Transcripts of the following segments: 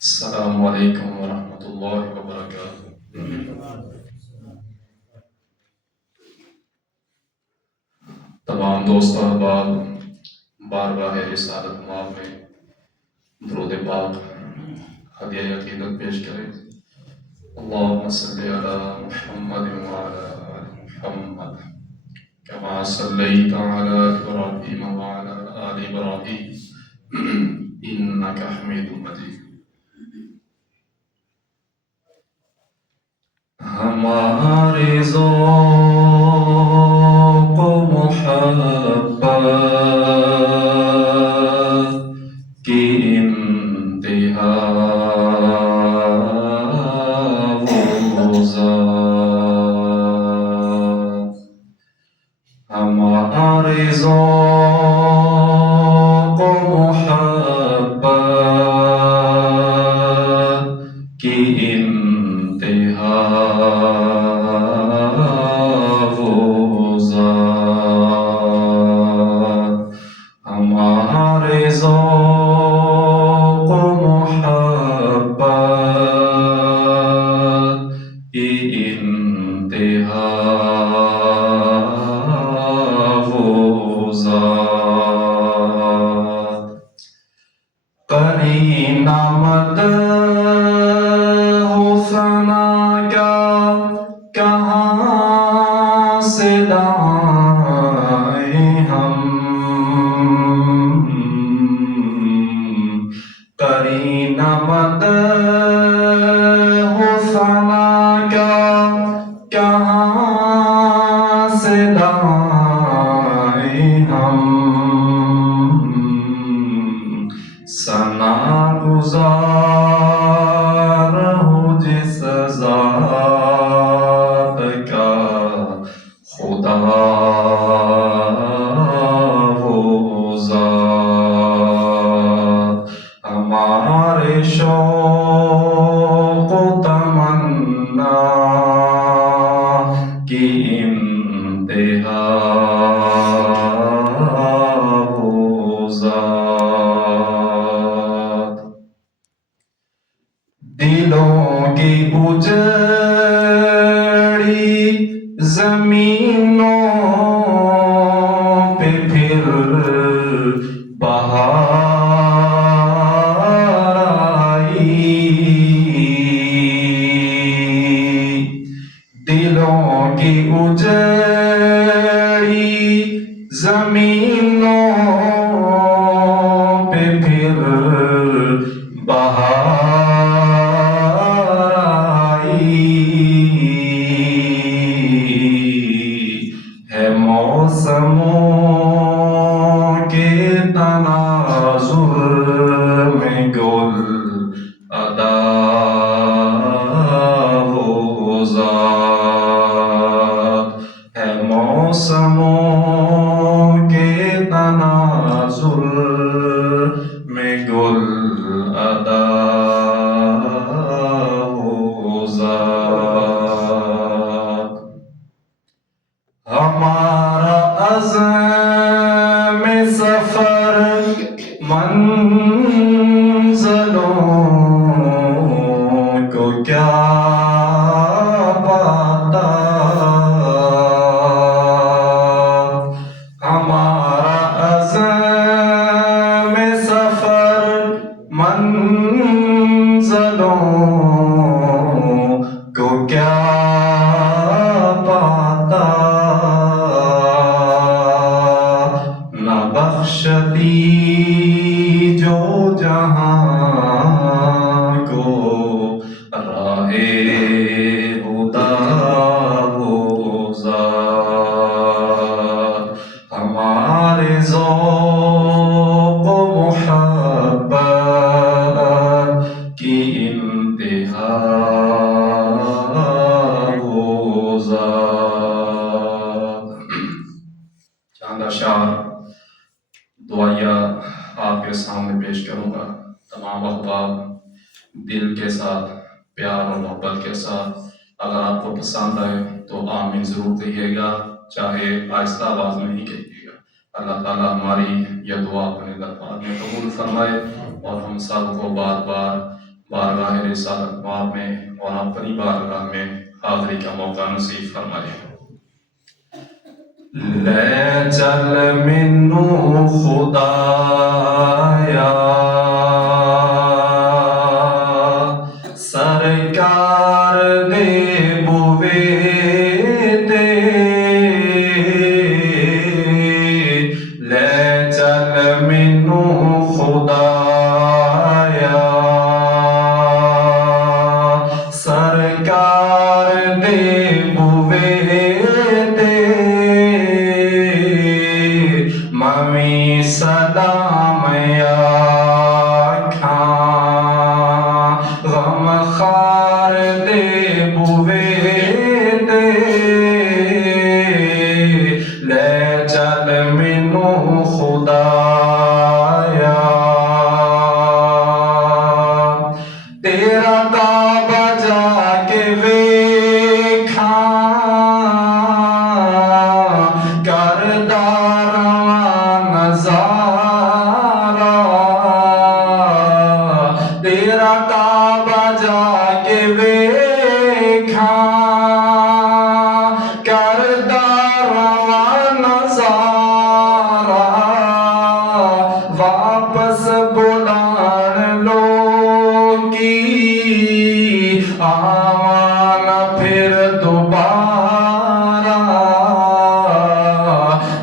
السلام علیکم ورحمۃ اللہ وبرکاتہ۔ تمام دوست و احباب بارگاہ رسالت مآب میں درود پاک ہدیہ عقیدت پیش کریں۔ اللہم صلی علی محمد وعلی آل محمد کما صلیت علی ابراہیم وعلی آل ابراہیم انک حمید مجید۔ ہمارے ذوق و محبت کی انتہا وہ ذات، ہمارے ذوق و محبت کی انتہا وہ ذات، ہمارے ذوق و محبت کی انتہا وہ ذات، قرینہ مدح و ثنا کیا کہاں سے لائیں ہم، قرینہ مدح و ثنا کیا کہاں سے لائیں ہم، ثنا گزار ہو جس ذات کا خدا وہ ذات، ہمارے شوق و تمنا کی انتہا وہ ذات، دلوں کی اجڑی زمینوں پہ پھر بہار آئی، دلوں کی اجڑی زمینوں پہ پھر بہار آئی، ہے موسموں کے تناظر میں گل ادا وہ ذات، ہے موسموں کے تناظر میں گل ادا وہ ذات، ہمارا عزم سفر منزلوں کو کیا پاتا، ہمارا عزم سفر منزلوں کو کیا پاتا، نہ بخشتی جو جہاں کو راہ ہدی وہ ذات، ہمارے ذوق و محبت کی انتہا وہ ذات۔ چاند اشعار دعائیہ آپ کے سامنے پیش کروں گا۔ تمام احباب دل کے ساتھ، پیار اور محبت کے ساتھ، اگر آپ کو پسند آئے تو آمین ضرور کہیے گا، چاہے آہستہ آواز میں ہی کہیے گا۔ اللہ تعالیٰ ہماری یہ دعا اپنے دربار میں قبول فرمائے اور ہم سب کو بار بار بارگاہ رسالت مار میں اور اپنی بارگاہ میں حاضری کا موقع نصیب فرمائے۔ لے چل مینو خدایا سرکار دے بوے تے، لے چل مینو خدایا سرکار دے بوے تے، ممی سلام آکھاں غم خار دے بوے تے، لے چل مینو خدایا تیرا کعبہ جا کے ویکھاں کردہ رواں نظارہ، تیرا کعبہ جا کے ویکھاں کردہ رواں نظارہ، واپس بلان لوگی آوانا پھر دوبارہ،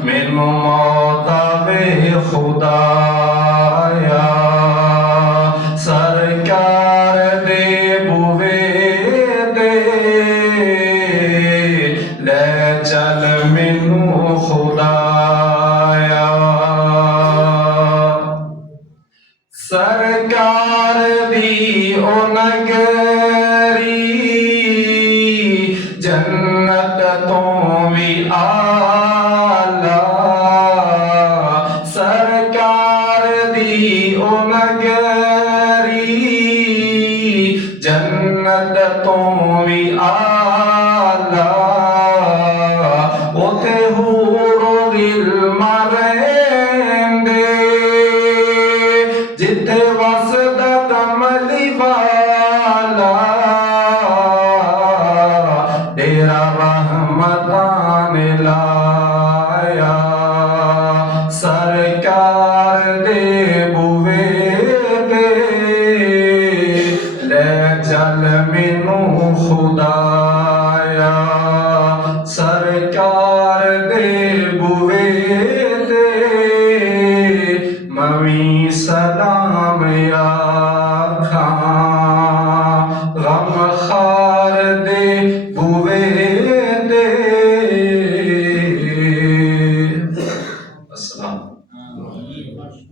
مینو موت آوے خدایا سرکار دے بوے تے، لے چل مینو خدایا سرکار دی او نگری جنت تو بھی آلہ، سرکار دی او نگری جنت تو بھی آلہ، اوتھے حور و غلمان رہندے جتھے وسدا کملی والا، تیرا رحمتاں نے لایا سرکار دے بوے تے، لے چل مینو خدایا سرکار دے بوے تے، ممی سلام آکھاں غم